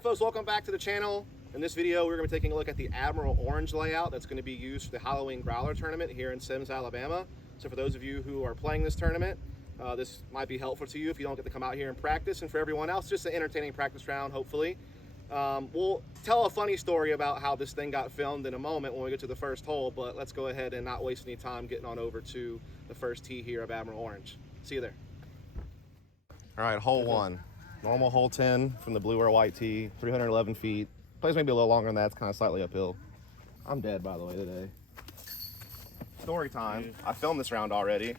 Alright folks, welcome back to the channel. In this video we're going to be taking a look at the Admiral Orange Layout that's going to be used for the Halloween Growler tournament here in Semmes, Alabama. So for those of you who are playing this tournament, this might be helpful to you if you don't get to come out here and practice, and for everyone else, just an entertaining practice round, hopefully. We'll tell a funny story about how this thing got filmed in a moment when we get to the first hole, but let's go ahead and not waste any time getting on over to the first tee here of Admiral Orange. See you there. Alright, hole 1. Normal hole 10 from the blue or white tee, 311 feet. Plays maybe a little longer than that, it's kind of slightly uphill. I'm dead, by the way, today. Story time. I filmed this round already.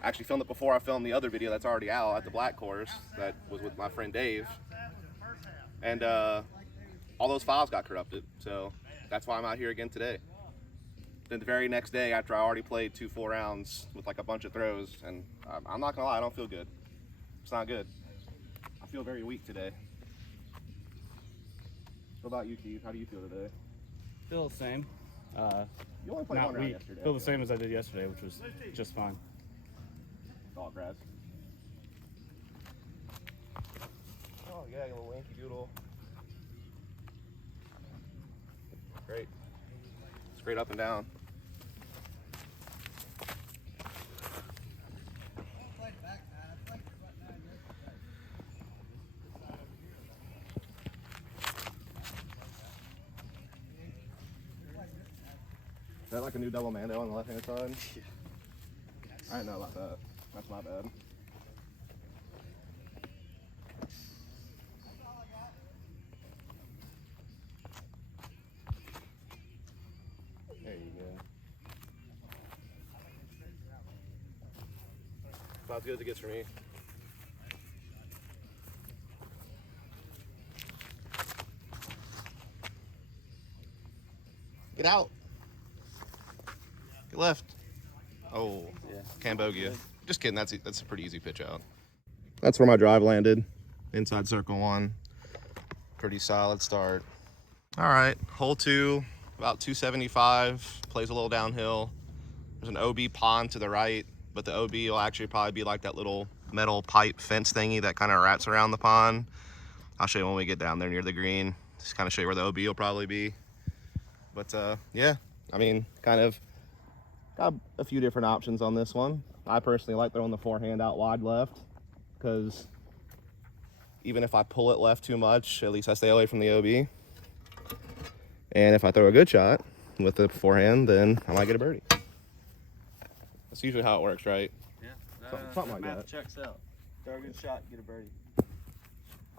I actually filmed it before I filmed the other video that's already out at the black course that was with my friend Dave. And all those files got corrupted, so that's why I'm out here again today. Then the very next day, after I already played 2 full rounds with like a bunch of throws, and I'm not gonna lie, I don't feel good. It's not good. I feel very weak today. What about you, Keith? How do you feel today? Feel the same. You only played one round yesterday. Feel the same as I did yesterday, which was just fine. All grass. Oh yeah, you little winky doodle. Great. Straight up and down. Is that like a new double mando on the left-hand side? Yeah. I didn't know about that. That's my bad. There you go. About as good as it gets for me. Get out. Get left. Oh, yeah. Cambogia. Just kidding. That's a pretty easy pitch out. That's where my drive landed. Inside circle 1. Pretty solid start. All right, hole 2, about 275. Plays a little downhill. There's an OB pond to the right, but the OB will actually probably be like that little metal pipe fence thingy that kind of wraps around the pond. I'll show you when we get down there near the green. Just kind of show you where the OB will probably be. But yeah, I mean, kind of got a few different options on this one. I personally like throwing the forehand out wide left, because even if I pull it left too much, at least I stay away from the OB. And if I throw a good shot with the forehand, then I might get a birdie. That's usually how it works, right? Yeah, something like that. Checks out. Throw a good shot, get a birdie.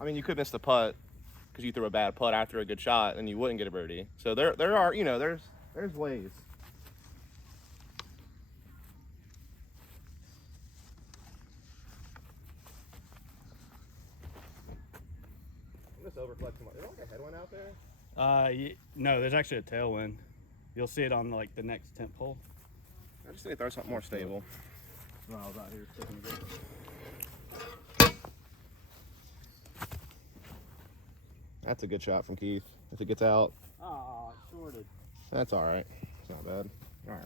I mean, you could miss the putt because you threw a bad putt after a good shot, and you wouldn't get a birdie. So there are, you know, there's ways. This overflex too much. Is there like a headwind out there? No, there's actually a tailwind. You'll see it on like the next 10th hole. I just need to throw something more stable. When I was out here sticking it. That's a good shot from Keith. If it gets out, Ah, shorted. that's all right. It's not bad. All right.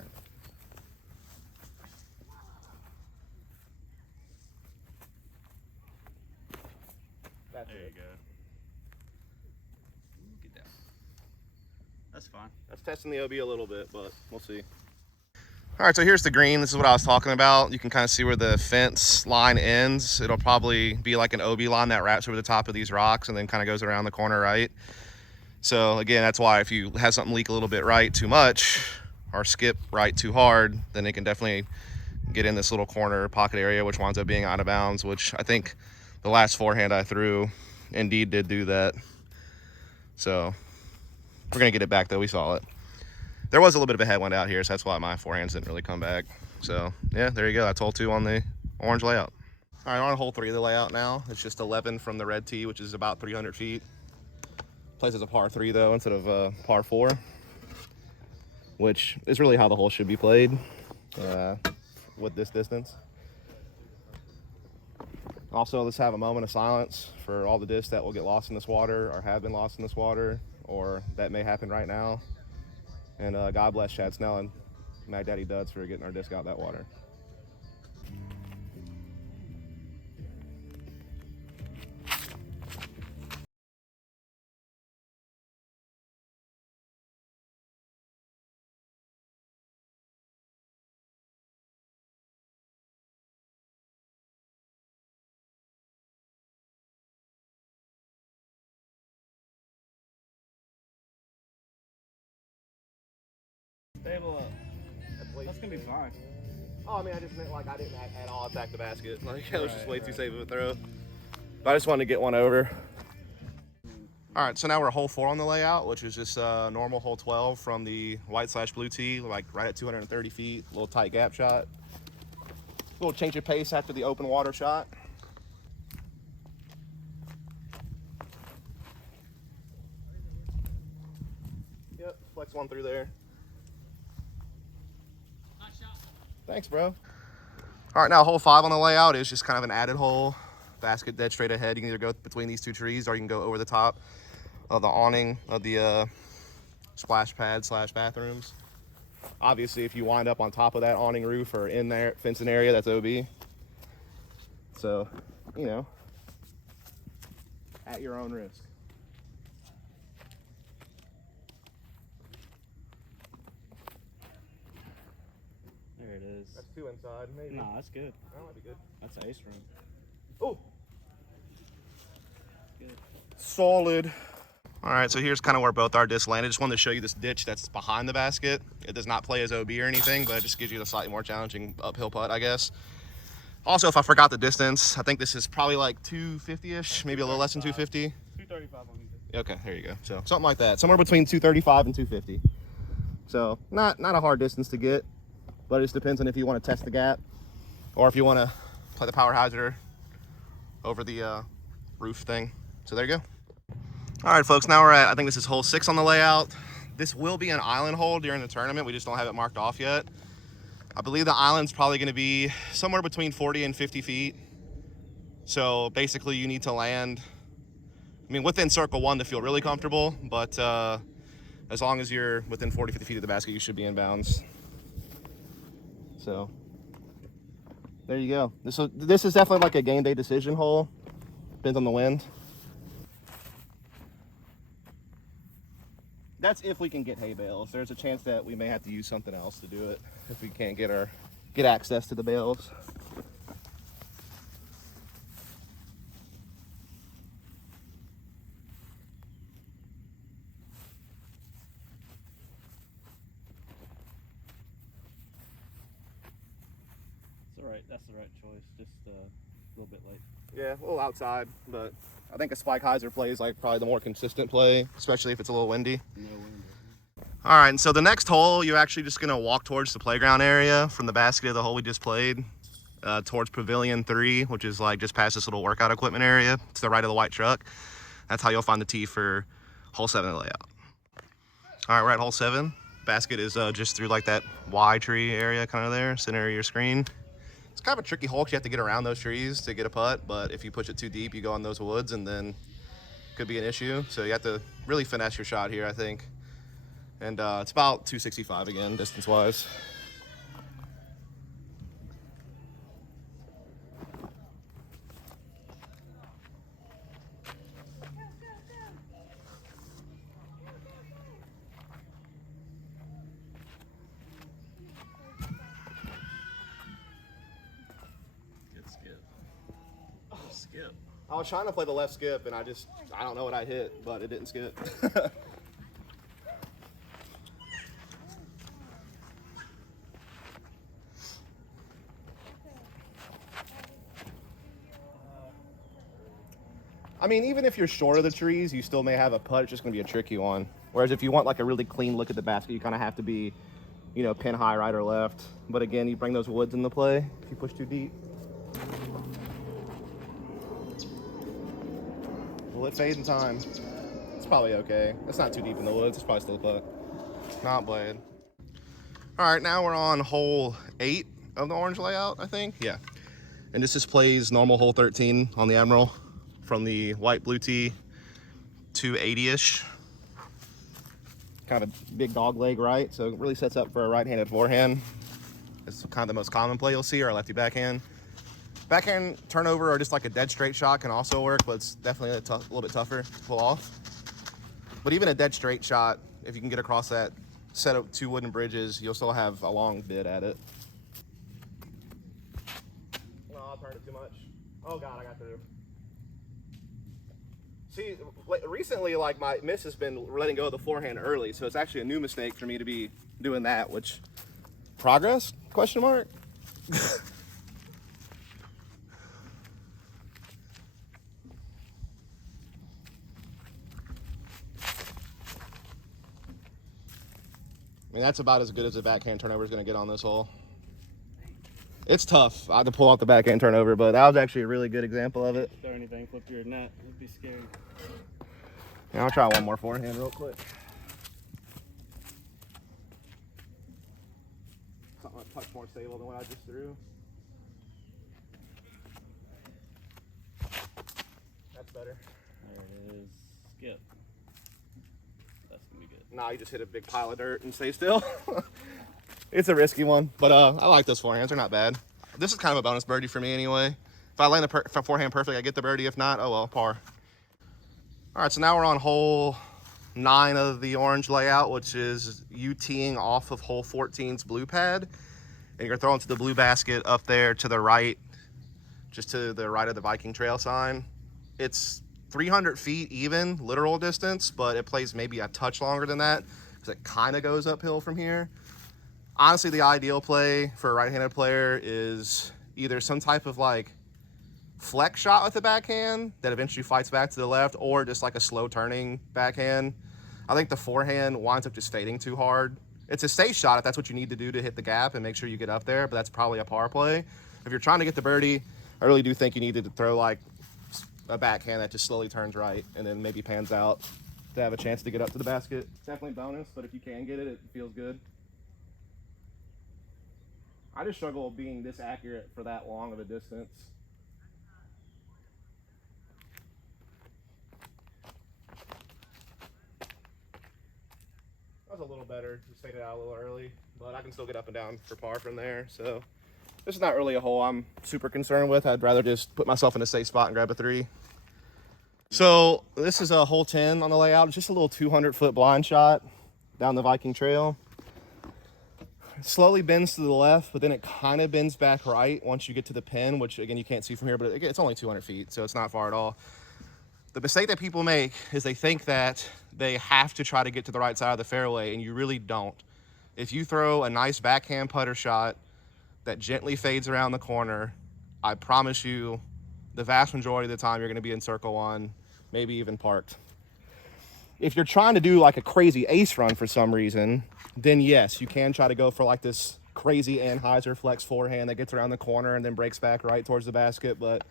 That's There it. you go. Get down. That's fine. That's testing the OB a little bit, but we'll see. All right, so here's the green. This is what I was talking about. You can kind of see where the fence line ends. It'll probably be like an OB line that wraps over the top of these rocks and then kind of goes around the corner right. So again, that's why if you have something leak a little bit right too much or skip right too hard, then it can definitely get in this little corner pocket area, which winds up being out of bounds, which I think the last forehand I threw indeed did do that. So we're gonna get it back though, we saw it. There was a little bit of a headwind out here, so that's why my forehands didn't really come back. So yeah, there you go. That's hole 2 on the Orange Layout. All right, on hole 3 of the layout now. It's just 11 from the red tee, which is about 300 feet. Plays as a par 3 though, instead of par 4, which is really how the hole should be played with this distance. Also, let's have a moment of silence for all the discs that will get lost in this water or have been lost in this water, or that may happen right now. And God bless Chad Snell and Mad Daddy Duds for getting our disc out of that water. Stable up. That's gonna be fine. Oh, I mean, I just meant like I didn't at all attack the basket. Like that was just way too Right. safe of a throw. But I just wanted to get one over. All right, so now we're hole 4 on the layout, which is just normal hole 12 from the white/blue tee, like right at 230 feet, a little tight gap shot. A little change of pace after the open water shot. Yep, flex one through there. Nice shot. Thanks, bro. All right, now hole 5 on the layout is just kind of an added hole. Basket dead straight ahead. You can either go between these two trees or you can go over the top of the awning of the splash pad / bathrooms. Obviously, if you wind up on top of that awning roof or in there fencing area, that's OB. So, you know, at your own risk. There it is. That's 2 inside, maybe. Nah, that's good. That might be good. That's an ace room. Oh, Good. solid. All right, so here's kind of where both our discs landed. Just wanted to show you this ditch that's behind the basket. It does not play as OB or anything, but it just gives you a slightly more challenging uphill putt, I guess. Also, if I forgot the distance, I think this is probably like 250-ish, maybe a little less than 250. 235 on each. Okay, there you go. So something like that, somewhere between 235 and 250. So not a hard distance to get, but it just depends on if you want to test the gap or if you want to play the power hyzer over the roof thing. So there you go. All right, folks, now we're at, I think this is hole 6 on the layout. This will be an island hole during the tournament. We just don't have it marked off yet. I believe the island's probably going to be somewhere between 40 and 50 feet. So basically you need to land, I mean, within circle 1 to feel really comfortable, but as long as you're within 40, 50 feet of the basket, you should be in bounds. So there you go. This is definitely like a game day decision hole. Depends on the wind. That's if we can get hay bales. There's a chance that we may have to use something else to do it if we can't get access to the bales. It's all right. That's the right choice. Just a little bit late. Yeah, a little outside, but I think a spike hyzer play is like probably the more consistent play, especially if it's a little windy. No wind. All right, and so the next hole, you're actually just gonna walk towards the playground area from the basket of the hole we just played, towards Pavilion 3, which is like just past this little workout equipment area to the right of the white truck. That's how you'll find the tee for hole 7 of the layout. All right, we're at hole 7. Basket is just through like that Y tree area kind of there, center of your screen. It's kind of a tricky hole because you have to get around those trees to get a putt, but if you push it too deep, you go in those woods and then could be an issue. So you have to really finesse your shot here, I think. And it's about 265 again, distance-wise. Good skip. Oh, skip. I was trying to play the left skip, and I don't know what I hit, but it didn't skip. I mean, even if you're short of the trees, you still may have a putt. It's just going to be a tricky one. Whereas if you want like a really clean look at the basket, you kind of have to be, you know, pin high right or left. But again, you bring those woods into play if you push too deep. Will it fade in time? It's probably okay. It's not too deep in the woods. It's probably still a putt. Not blade. All right, now we're on hole 8 of the orange layout, I think. Yeah. And this just plays normal hole 13 on the Admiral from the white blue tee to 80-ish. Kind of a big dog leg right, so it really sets up for a right-handed forehand. It's kind of the most common play you'll see, or a lefty backhand. Backhand turnover or just like a dead straight shot can also work, but it's definitely a little bit tougher to pull off. But even a dead straight shot, if you can get across that set of 2 wooden bridges, you'll still have a long bid at it. No, I turned it too much. Oh God, I got through. See, recently, like, my miss has been letting go of the forehand early, so it's actually a new mistake for me to be doing that, which... Progress? Question mark? I mean, that's about as good as a backhand turnover is going to get on this hole. It's tough. I had to pull off the backhand turnover, but that was actually a really good example of it. Throw anything, flip your net. It'd be scary. Yeah, I'll try one more forehand real quick. Something a touch more stable than what I just threw. That's better. There it is. Skip. That's gonna be good. Nah, you just hit a big pile of dirt and stay still. It's a risky one, but I like those forehands. They're not bad. This is kind of a bonus birdie for me anyway. If I land the forehand perfect, I get the birdie. If not, oh well, par. All right, so now we're on hole 9 of the orange layout, which is you teeing off of hole 14's blue pad, and you're throwing to the blue basket up there to the right, just to the right of the Viking Trail sign. It's 300 feet even, literal distance, but it plays maybe a touch longer than that because it kind of goes uphill from here. Honestly, the ideal play for a right-handed player is either some type of like flex shot with the backhand that eventually fights back to the left, or just like a slow turning backhand. I think the forehand winds up just fading too hard. It's a safe shot if that's what you need to do to hit the gap and make sure you get up there, but that's probably a par play. If you're trying to get the birdie, I really do think you need to throw like a backhand that just slowly turns right and then maybe pans out to have a chance to get up to the basket. It's definitely bonus, but if you can get it, it feels good. I just struggle being this accurate for that long of a distance. That was a little better. Just faded out a little early, but I can still get up and down for par from there. So this is not really a hole I'm super concerned with. I'd rather just put myself in a safe spot and grab a 3. So this is a hole 10 on the layout. It's just a little 200-foot blind shot down the Viking Trail. It slowly bends to the left, but then it kind of bends back right once you get to the pin, which again you can't see from here, but it's only 200 feet, so it's not far at all. The mistake that people make is they think that they have to try to get to the right side of the fairway, and you really don't. If you throw a nice backhand putter shot that gently fades around the corner, I promise you the vast majority of the time you're going to be in circle 1, maybe even parked. If you're trying to do like a crazy ace run for some reason, then yes, you can try to go for like this crazy Anheuser flex forehand that gets around the corner and then breaks back right towards the basket. But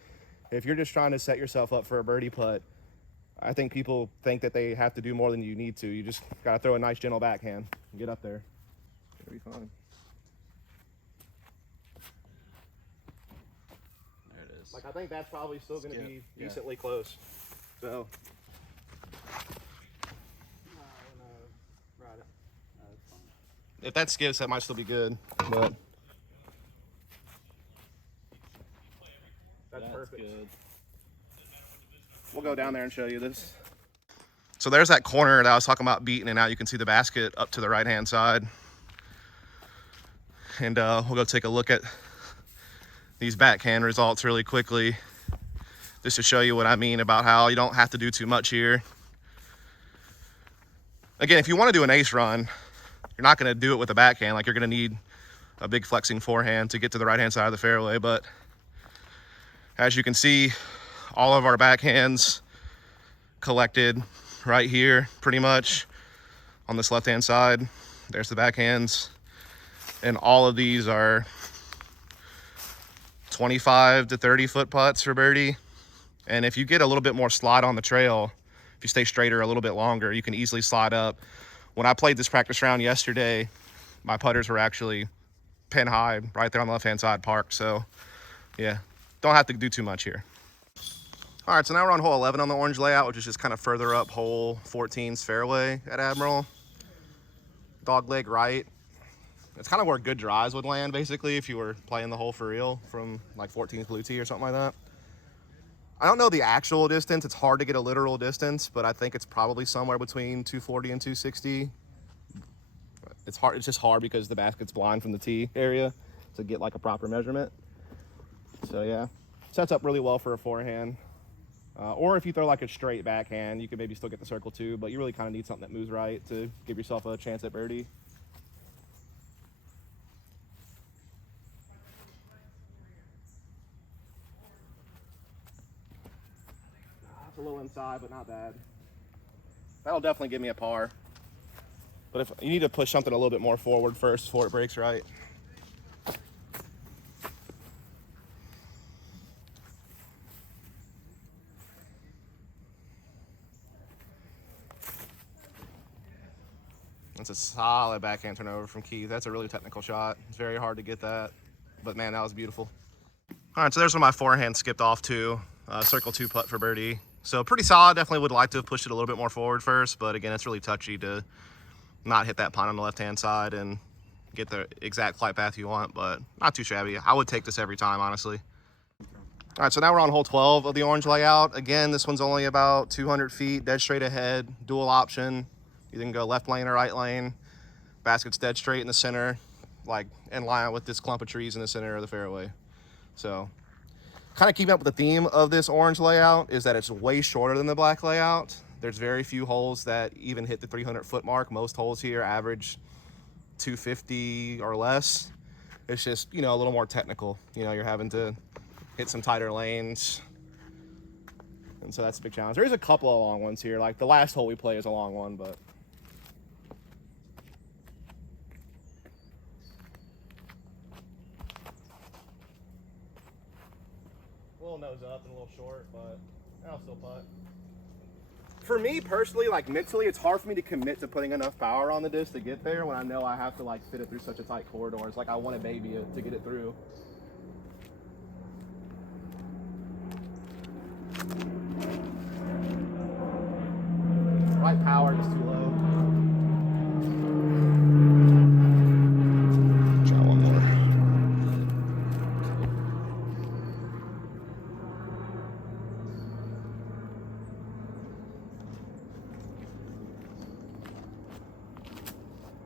if you're just trying to set yourself up for a birdie putt, I think people think that they have to do more than you need to. You just got to throw a nice gentle backhand and get up there. It'll be fine. There it is. Like, I think that's probably still going to be decently close. So. If that skips, that might still be good, but that's perfect. Good. We'll go down there and show you this. So there's that corner that I was talking about beating, and now you can see the basket up to the right-hand side. And we'll go take a look at these backhand results really quickly, just to show you what I mean about how you don't have to do too much here. Again, if you want to do an ace run, you're not going to do it with a backhand. Like, you're going to need a big flexing forehand to get to the right-hand side of the fairway. But as you can see, all of our backhands collected right here, pretty much on this left-hand side. There's the backhands. And all of these are 25 to 30-foot putts for birdie. And if you get a little bit more slide on the trail, if you stay straighter a little bit longer, you can easily slide up. When I played this practice round yesterday, my putters were actually pin high right there on the left-hand side parked. So, yeah, don't have to do too much here. All right, so now we're on hole 11 on the orange layout, which is just kind of further up hole 14's fairway at Admiral. Dog leg right. It's kind of where good drives would land, basically, if you were playing the hole for real from like 14th blue tee or something like that. I don't know the actual distance. It's hard to get a literal distance, but I think it's probably somewhere between 240 and 260. It's hard. It's just hard because the basket's blind from the tee area to get like a proper measurement. So yeah, sets up really well for a forehand. Or if you throw like a straight backhand, you could maybe still get the circle too, but you really kind of need something that moves right to give yourself a chance at birdie. It's a little inside, but not bad. That'll definitely give me a par. But if you need to push something a little bit more forward first before it breaks right. That's a solid backhand turnover from Keith. That's a really technical shot. It's very hard to get that, but man, that was beautiful. All right, so there's where my forehand skipped off to. Circle 2 putt for birdie. So pretty solid. Definitely would like to have pushed it a little bit more forward first, but again, it's really touchy to not hit that pond on the left-hand side and get the exact flight path you want, but not too shabby. I would take this every time, honestly. All right, so now we're on hole 12 of the Orange Layout. Again, this one's only about 200 feet, dead straight ahead, dual option. You can go left lane or right lane. Basket's dead straight in the center, like in line with this clump of trees in the center of the fairway. So kind of keeping up with the theme of this Orange Layout is that it's way shorter than the black layout. There's very few holes that even hit the 300-foot mark. Most holes here average 250 or less. It's just, you know, a little more technical. You know, you're having to hit some tighter lanes. And so that's a big challenge. There's a couple of long ones here. Like the last hole we play is a long one, but a little nose up and a little short, but I'll still putt. For me personally, like mentally, it's hard for me to commit to putting enough power on the disc to get there when I know I have to like fit it through such a tight corridor. It's like I want to baby it to get it through. Right power is too low. Try one more.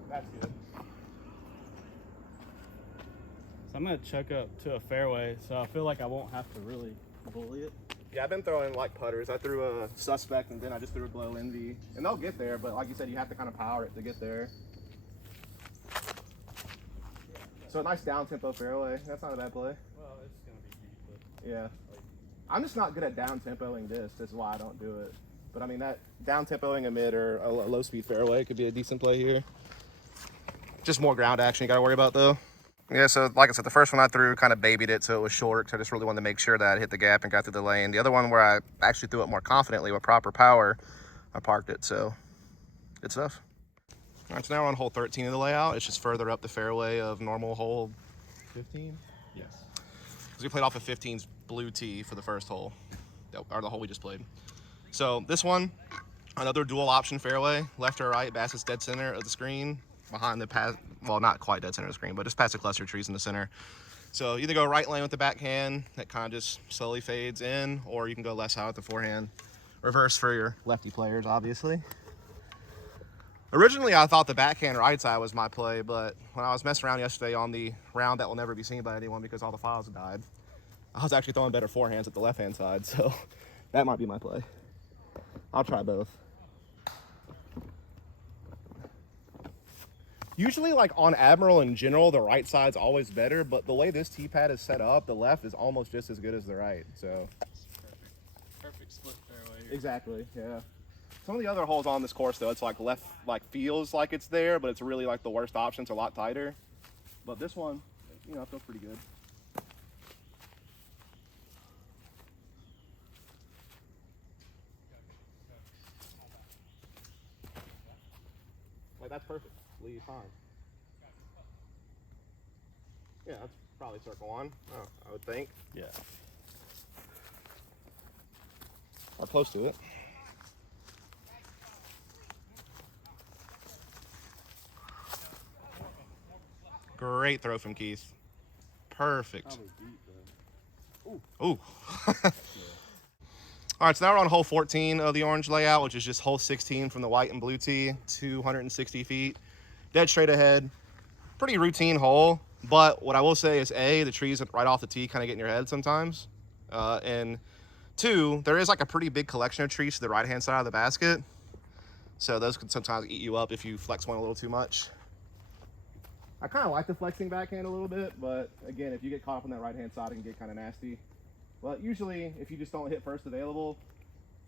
That's good. So I'm gonna chuck up to a fairway, so I feel like I won't have to really bully it. Yeah, I've been throwing like putters. I threw a Suspect and then I just threw a Glow Envy. And they'll get there, but like you said, you have to kind of power it to get there. So a nice down-tempo fairway. That's not a bad play. Well, it's gonna be deep, but Yeah. I'm just not good at down-tempoing discs. That's why I don't do it. But I mean, that down-tempoing a mid or a low-speed fairway could be a decent play here. Just more ground action you got to worry about, though. Yeah, so like I said, the first one I threw kind of babied it, so it was short. So I just really wanted to make sure that I hit the gap and got through the lane. The other one where I actually threw it more confidently with proper power, I parked it, so good stuff. All right, so now we're on hole 13 of the layout. It's just further up the fairway of normal hole 15. yes. Because we played off of 15's blue tee for the first hole, or the hole we just played. So this one, another dual option fairway, left or right, Bassett's dead center of the screen, behind the path, well, not quite dead center of the screen, but just past the cluster of trees in the center. So either go right lane with the backhand, that kind of just slowly fades in, or you can go left side with the forehand. Reverse for your lefty players, obviously. Originally, I thought the backhand right side was my play, but when I was messing around yesterday on the round that will never be seen by anyone because all the files have died, I was actually throwing better forehands at the left-hand side, so that might be my play. I'll try both. Usually, like on Admiral in general, the right side's always better, but the way this tee pad is set up, the left is almost just as good as the right, so. Perfect split fairway. Exactly, yeah. Some of the other holes on this course, though, it's like left, like feels like it's there, but it's really like the worst option. It's a lot tighter. But this one, you know, it feels pretty good. Like, that's perfect. Lee, fine. Yeah, that's probably circle one, I would think. Yeah. Or close to it. Great throw from Keith. Perfect. Probably deep, though. Ooh. All right, so now we're on hole 14 of the Orange Layout, which is just hole 16 from the white and blue tee, 260 feet. Dead straight ahead. Pretty routine hole, but what I will say is, A, the trees right off the tee kind of get in your head sometimes. And 2, there is like a pretty big collection of trees to the right-hand side of the basket. So those can sometimes eat you up if you flex one a little too much. I kind of like the flexing backhand a little bit, but again, if you get caught up on that right-hand side, it can get kind of nasty. But usually, if you just don't hit first available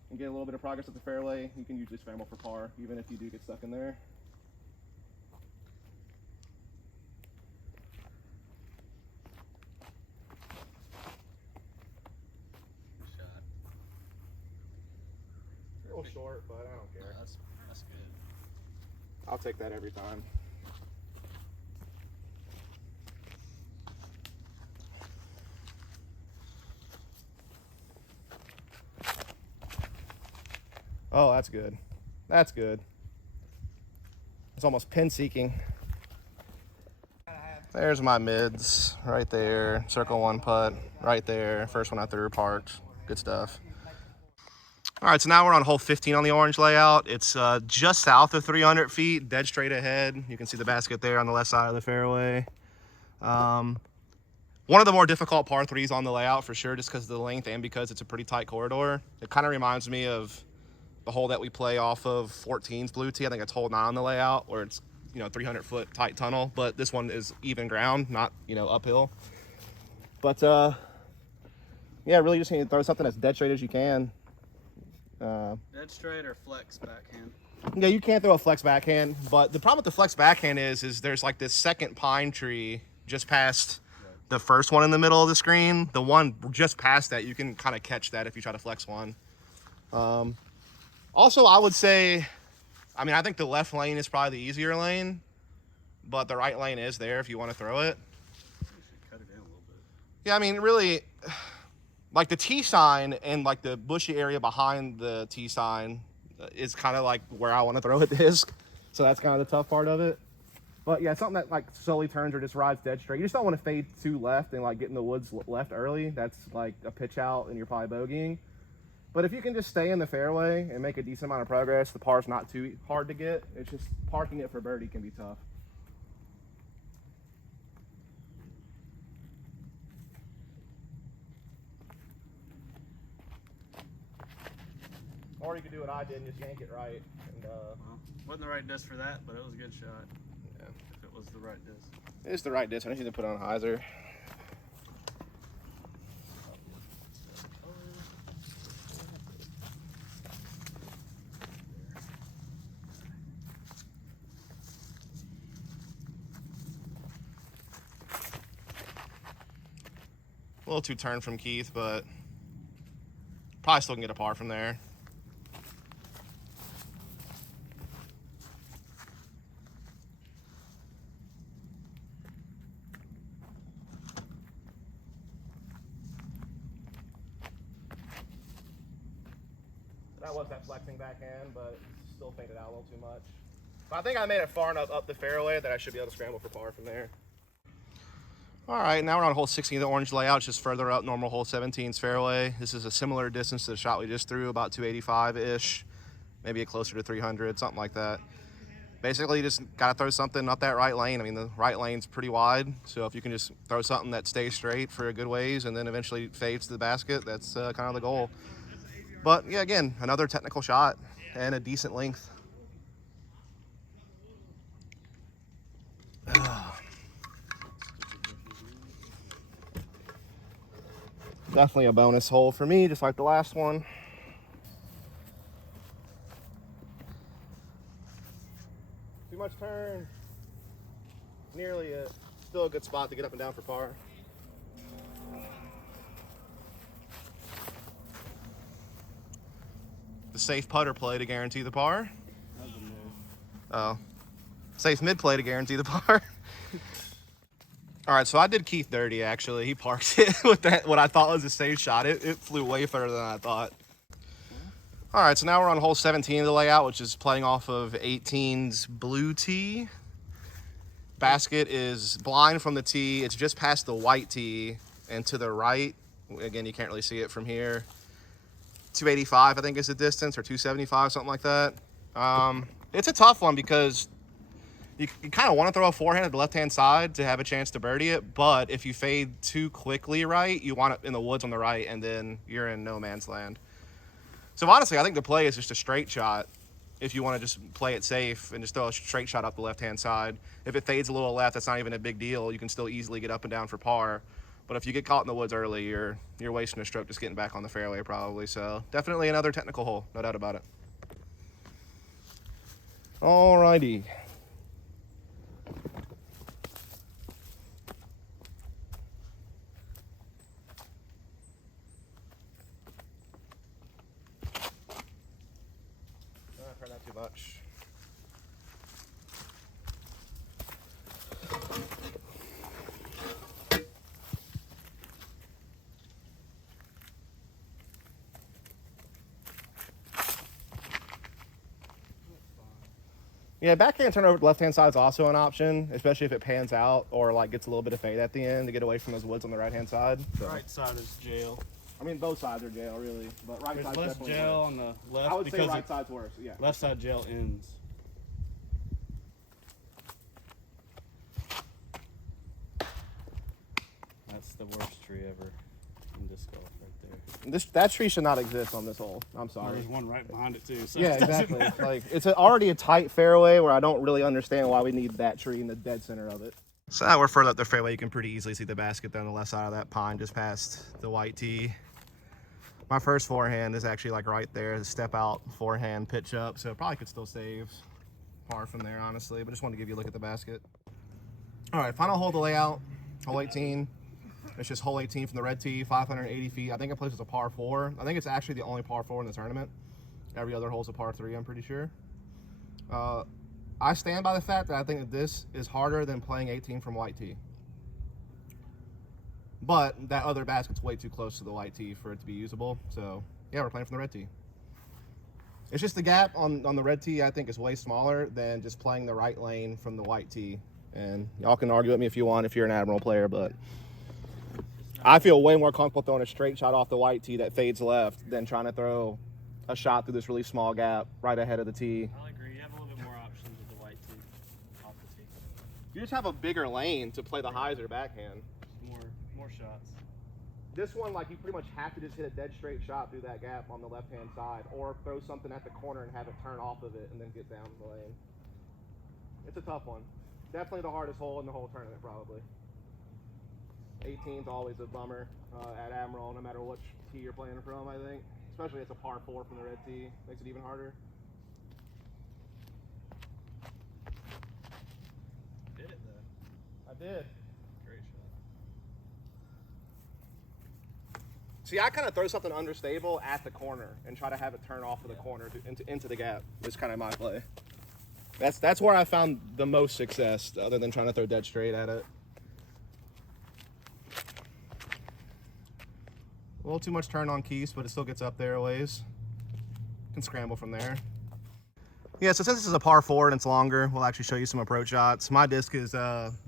and get a little bit of progress at the fairway, you can usually scramble for par, even if you do get stuck in there. Shot. A little short, but I don't care. That's good. I'll take that every time. Oh, that's good. That's good. It's almost pin seeking. There's my mids right there. Circle 1 putt right there. First one I threw, parked. Good stuff. All right, so now we're on hole 15 on the Orange Layout. It's just south of 300 feet, dead straight ahead. You can see the basket there on the left side of the fairway. One of the more difficult par 3s on the layout for sure, just because of the length and because it's a pretty tight corridor. It kind of reminds me of the hole that we play off of 14's blue tee. I think it's hole 9 on the layout, where it's 300-foot tight tunnel, but this one is even ground, not uphill. But yeah, really just need to throw something as dead straight as you can. Dead straight or flex backhand? Yeah, you can't throw a flex backhand, but the problem with the flex backhand is there's like this second pine tree just past the first one in the middle of the screen. The one just past that, you can kind of catch that if you try to flex one. Also, I would say, I think the left lane is probably the easier lane, but the right lane is there if you want to throw it. You should cut it in a little bit. Yeah, really, like the T sign and like the bushy area behind the T sign is kind of like where I want to throw a disc. So that's kind of the tough part of it. But yeah, something that like slowly turns or just rides dead straight. You just don't want to fade too left and like get in the woods left early. That's like a pitch out and you're probably bogeying. But if you can just stay in the fairway and make a decent amount of progress, the par's not too hard to get. It's just parking it for birdie can be tough. Or you could do what I did and just yank it right. And, well, wasn't the right disc for that, but it was a good shot. Yeah. If it was the right disc. It's the right disc. I just need to put it on hyzer. A little too turn from Keith, but probably still can get a par from there. That was that flexing backhand, but still faded out a little too much. But I think I made it far enough up the fairway that I should be able to scramble for par from there. All right, now we're on hole 16 of the Orange Layout. It's just further up normal hole 17's fairway. This is a similar distance to the shot we just threw, about 285-ish, maybe closer to 300, something like that. Basically, you just got to throw something up that right lane. The right lane's pretty wide, so if you can just throw something that stays straight for a good ways and then eventually fades to the basket, that's kind of the goal. But yeah, again, another technical shot and a decent length. Definitely a bonus hole for me, just like the last one. Too much turn. Nearly it. Still a good spot to get up and down for par. The safe putter play to guarantee the par. That was a move. Oh. Safe mid play to guarantee the par. All right, so I did Keith dirty, actually. He parked it with that, what I thought was a safe shot. It flew way further than I thought. All right, so now we're on hole 17 of the layout, which is playing off of 18's blue tee. Basket is blind from the tee. It's just past the white tee and to the right. Again, you can't really see it from here. 285, I think, is the distance, or 275, something like that. It's a tough one because You kind of want to throw a forehand at the left-hand side to have a chance to birdie it, but if you fade too quickly right, you want it in the woods on the right, and then you're in no man's land. So honestly, I think the play is just a straight shot if you want to just play it safe and just throw a straight shot up the left-hand side. If it fades a little left, that's not even a big deal. You can still easily get up and down for par. But if you get caught in the woods early, you're wasting a stroke just getting back on the fairway probably. So definitely another technical hole, no doubt about it. Alrighty. Probably not too much. Yeah, backhand turn over to the left-hand side is also an option, especially if it pans out or like gets a little bit of fade at the end to get away from those woods on the right-hand side. So. Right side is jail. I mean, both sides are jail, really, but right side's There's less definitely jail worse. on the left. I would say because right side's worse, yeah. left side jail ends. That's the worst tree ever in disc golf right there. That tree should not exist on this hole. I'm sorry. There's one right behind it too. So Yeah, it doesn't exactly. matter. Like it's already a tight fairway where I don't really understand why we need that tree in the dead center of it. So now we're further up the fairway. You can pretty easily see the basket there on the left side of that pine just past the white tee. My first forehand is actually like right there, the step out forehand pitch up, so it probably could still save par from there, honestly, but just wanted to give you a look at the basket. All right, final hole of the layout, hole 18. It's just hole 18 from the red tee, 580 feet. I think it plays as a par 4. I think it's actually the only par 4 in the tournament. Every other hole's a par 3, I'm pretty sure. I stand by the fact that I think that this is harder than playing 18 from white tee. But that other basket's way too close to the white tee for it to be usable. So yeah, we're playing from the red tee. It's just the gap on the red tee, I think, is way smaller than just playing the right lane from the white tee. And y'all can argue with me if you want, if you're an Admiral player, but I feel way more comfortable throwing a straight shot off the white tee that fades left than trying to throw a shot through this really small gap right ahead of the tee. I agree. You have a little bit more options with the white tee, off the tee. You just have a bigger lane to play the hyzer backhand. More shots. This one, like, you pretty much have to just hit a dead straight shot through that gap on the left-hand side, or throw something at the corner and have it turn off of it and then get down the lane. It's a tough one. Definitely the hardest hole in the whole tournament, probably. 18's always a bummer at Admiral, no matter which tee you're playing from, I think. Especially it's a par 4 from the red tee. Makes it even harder. Did it, though. I did. Great shot. See, I kind of throw something understable at the corner and try to have it turn off of the corner into the gap. It's kind of my play. That's where I found the most success, other than trying to throw dead straight at it. A little too much turn on Keys, but it still gets up there a ways. Can scramble from there. Yeah, so since this is a par 4 and it's longer, we'll actually show you some approach shots. My disc is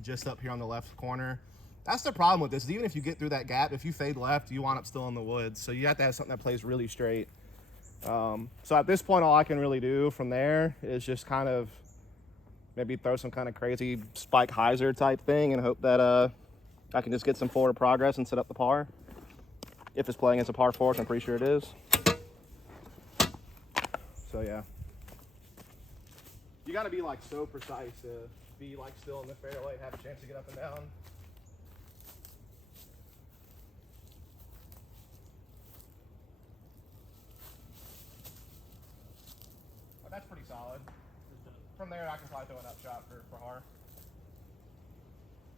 just up here on the left corner. That's the problem with this, is even if you get through that gap, if you fade left, you wind up still in the woods. So you have to have something that plays really straight. So at this point, all I can really do from there is just kind of maybe throw some kind of crazy spike hyzer type thing and hope that I can just get some forward progress and set up the par. If it's playing as a par 4, which I'm pretty sure it is. So yeah. You gotta be like so precise to be like still in the fairway, have a chance to get up and down. But that's pretty solid. From there, I can probably throw an up shot for Har.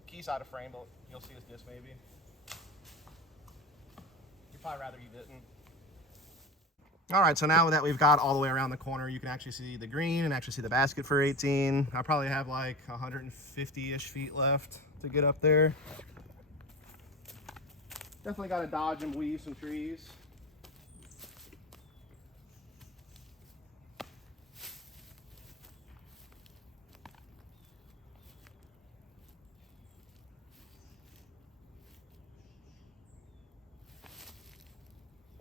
Key's out of frame, but you'll see his disc maybe. You'd probably rather you didn't. All right, so now that we've got all the way around the corner, you can actually see the green and actually see the basket for 18. I probably have like 150-ish feet left to get up there. Definitely got to dodge and weave some trees.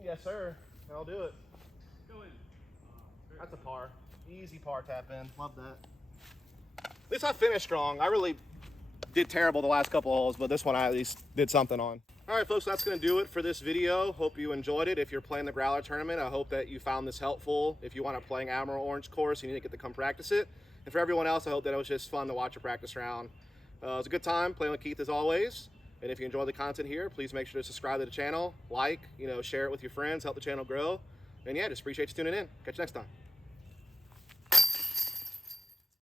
Yes, sir. I'll do it. Go in. That's a par. Easy par tap in. Love that. At least I finished strong. I really did terrible the last couple holes, but this one I at least did something on. All right, folks, that's going to do it for this video. Hope you enjoyed it. If you're playing the Growler tournament, I hope that you found this helpful. If you want to play Admiral Orange course, you need to get to come practice it. And for everyone else, I hope that it was just fun to watch a practice round. It was a good time playing with Keith as always. And if you enjoy the content here, please make sure to subscribe to the channel, like, share it with your friends, help the channel grow. And yeah, just appreciate you tuning in. Catch you next time.